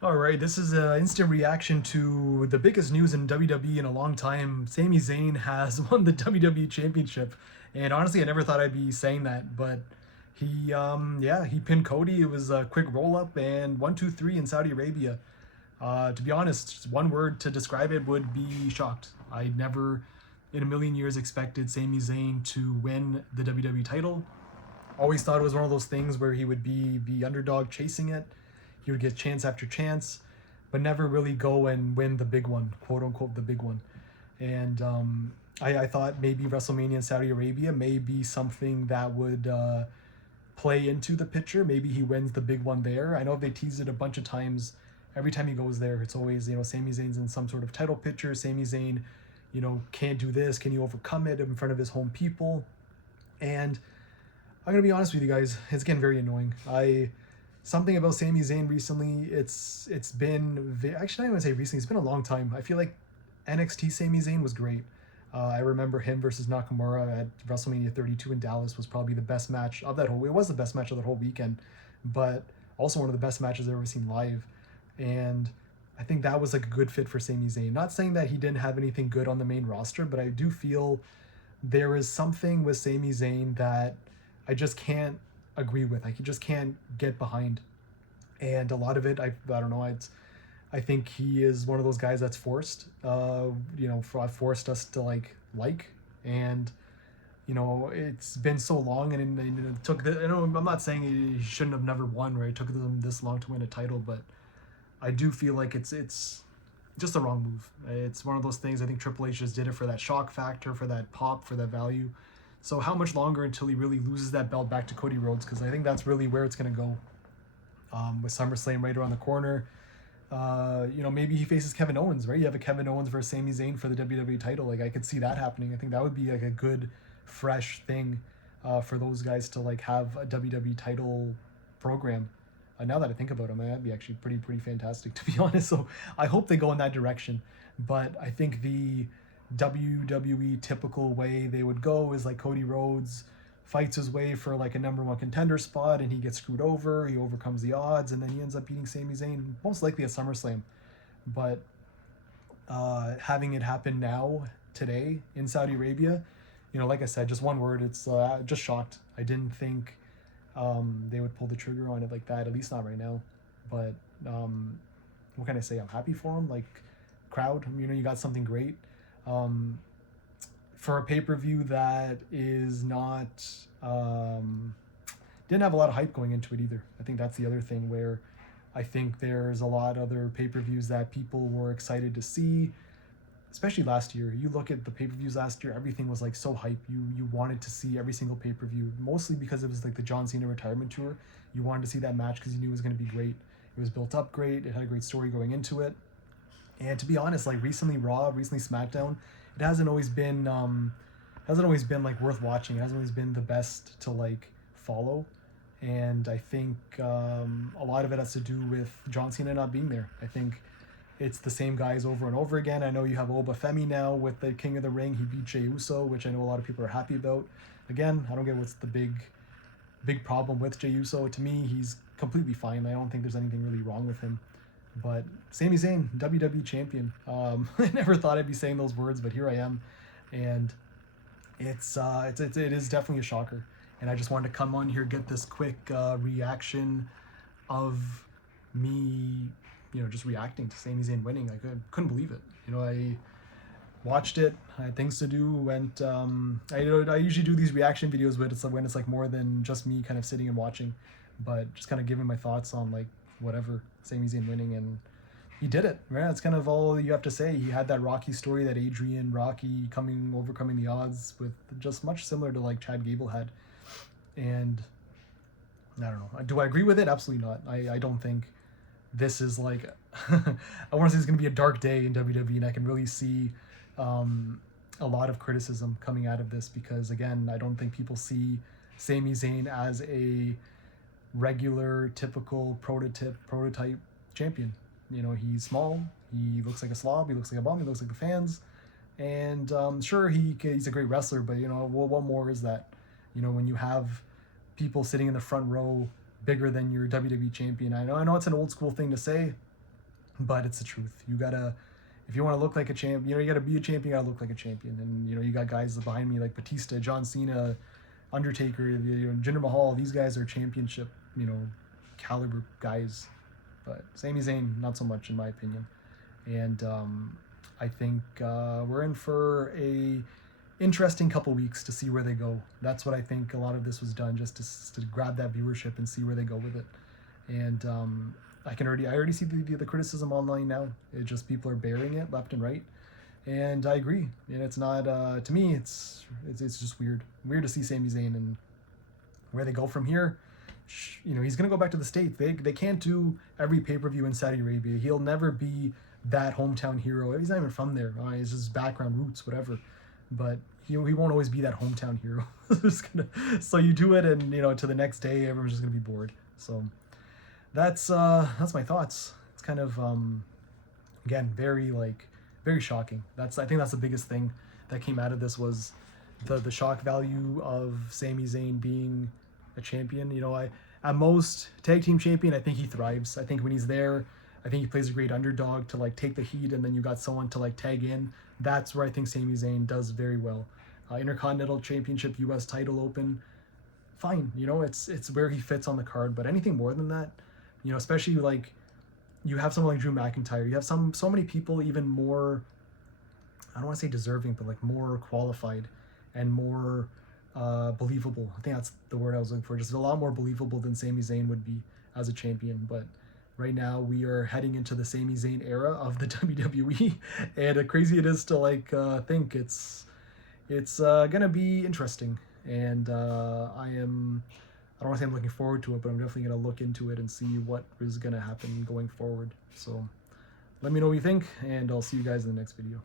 All right, this is an instant reaction to the biggest news in WWE in a long time. Sami Zayn has won the WWE Championship, and honestly, I never thought I'd be saying that, but he pinned Cody. It was a quick roll up and 1, 2, 3 in Saudi Arabia. To be honest, just one word to describe it would be shocked. I never, in a million years, expected Sami Zayn to win the WWE title. Always thought it was one of those things where he would be the underdog chasing it. He would get chance after chance, but never really go and win the big one, quote unquote, the big one. And I thought maybe WrestleMania in Saudi Arabia may be something that would play into the picture. Maybe he wins the big one there. I know they teased it a bunch of times. Every time he goes there, it's always, Sami Zayn's in some sort of title picture. Sami Zayn, can't do this. Can he overcome it in front of his home people? And I'm gonna be honest with you guys, it's getting very annoying. I Something about Sami Zayn recently. It's been actually, I don't want to say recently. It's been a long time. I feel like NXT Sami Zayn was great. I remember him versus Nakamura at WrestleMania 32 in Dallas was probably the best match of that whole. It was the best match of that whole weekend, but also one of the best matches I've ever seen live. And I think that was like a good fit for Sami Zayn. Not saying that he didn't have anything good on the main roster, but I do feel there is something with Sami Zayn that I just can't agree with. Like, he just can't get behind. And a lot of it, I don't know. I think he is one of those guys that's forced. Forced us to like, and it's been so long, and it took the. I'm not saying he shouldn't have never won, right? It took them this long to win a title, but I do feel like it's just the wrong move. It's one of those things. I think Triple H just did it for that shock factor, for that pop, for that value. So how much longer until he really loses that belt back to Cody Rhodes? Because I think that's really where it's going to go. With SummerSlam right around the corner, maybe he faces Kevin Owens, right? You have a Kevin Owens versus Sami Zayn for the WWE title. Like, I could see that happening. I think that would be like a good, fresh thing for those guys to like have a WWE title program. Now that I think about it, man, that'd be actually pretty fantastic, to be honest. So I hope they go in that direction. But I think the WWE typical way they would go is like Cody Rhodes fights his way for like a number one contender spot, and he gets screwed over. He overcomes the odds, and then he ends up beating Sami Zayn, most likely at SummerSlam. But having it happen now, today, in Saudi Arabia, like I said, just one word, it's just shocked. I didn't think they would pull the trigger on it like that, at least not right now. But what can I say? I'm happy for him. Like, crowd, you got something great. Um, for a pay-per-view that is not didn't have a lot of hype going into it either. I think that's the other thing where I think there's a lot of other pay-per-views that people were excited to see, especially last year. You look at the pay-per-views last year, everything was like so hype. You wanted to see every single pay-per-view, mostly because it was like the John Cena retirement tour. You wanted to see that match because you knew it was going to be great. It was built up great. It had a great story going into it. And to be honest, like recently Raw, recently SmackDown, it hasn't always been like worth watching. It hasn't always been the best to like follow. And I think a lot of it has to do with John Cena not being there. I think it's the same guys over and over again. I know you have Oba Femi now with the King of the Ring. He beat Jey Uso, which I know a lot of people are happy about. Again, I don't get what's the big problem with Jey Uso. To me, he's completely fine. I don't think there's anything really wrong with him. But Sami Zayn, WWE champion. I never thought I'd be saying those words, but here I am, and it is definitely a shocker. And I just wanted to come on here, get this quick reaction of me, just reacting to Sami Zayn winning. Couldn't believe it. I watched it. I had things to do. I usually do these reaction videos, but it's when it's like more than just me kind of sitting and watching, but just kind of giving my thoughts on like whatever, Sami Zayn winning, and he did it. Right, that's kind of all you have to say. He had that Rocky story, that Adrian Rocky overcoming the odds, with just much similar to like Chad Gable had. And I don't know. Do I agree with it? Absolutely not. I don't think this is like I want to say it's going to be a dark day in WWE, and I can really see a lot of criticism coming out of this because, again, I don't think people see Sami Zayn as a regular, typical prototype champion. He's small. He looks like a slob. He looks like a bum. He looks like the fans. And sure, he's a great wrestler, but what more is that? When you have people sitting in the front row bigger than your WWE champion. I know it's an old school thing to say, but it's the truth. You gotta, if you want to look like a champ, you know, you gotta be a champion. You gotta look like a champion. And you know, you got guys behind me like Batista, John Cena, Undertaker, you know, Jinder Mahal. These guys are championship, you know, caliber guys. But Sami Zayn, not so much in my opinion. And I think we're in for a interesting couple weeks to see where they go. That's what I think a lot of this was done, just to grab that viewership and see where they go with it. And I already see the criticism online now. It just, people are burying it left and right, and I agree. And it's not to me. It's just weird to see Sami Zayn and where they go from here. You know, he's gonna go back to the States. They can't do every pay-per-view in Saudi Arabia. He'll never be that hometown hero. He's not even from there. It's just background roots, whatever. But he won't always be that hometown hero. So you do it, and you know, to the next day, everyone's just gonna be bored. So that's my thoughts. It's kind of again, very shocking. I think that's the biggest thing that came out of this, was the shock value of Sami Zayn being a champion. You know, at most tag team champion, I think he thrives. I think when he's there, I think he plays a great underdog to like take the heat, and then you got someone to like tag in. That's where I think Sami Zayn does very well. Intercontinental Championship, U.S. title open, fine. You know, it's where he fits on the card. But anything more than that, you know, especially like you have someone like Drew McIntyre, you have so many people even more, I don't want to say deserving, but like more qualified and more believable. I think that's the word I was looking for. Just a lot more believable than Sami Zayn would be as a champion. But right now we are heading into the Sami Zayn era of the WWE, and crazy it is to like think it's gonna be interesting. And I don't want to say I'm looking forward to it, but I'm definitely gonna look into it and see what is gonna happen going forward. So let me know what you think, and I'll see you guys in the next video.